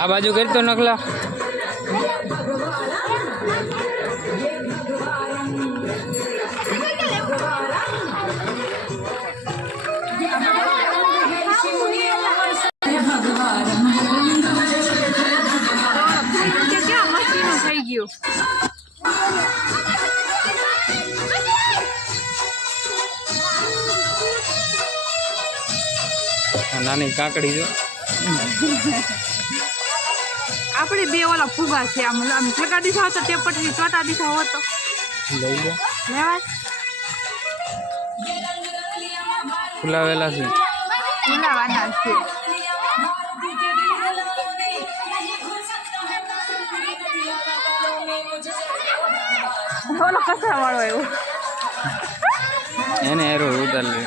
આ બાજુ કરતો નકલા થઈ ગયું નાની કાકડી જો આપણે બે ઓલા ફુગા છે આમ લગા દીધા હતો તે પટરી ચોટા દીધા હોત તો લઈ લો લેવાય ફુલાવેલા છે ફુલાવાના છે ઓલો કચરા વાળો આવ્યો એને એરો ઉતાર લે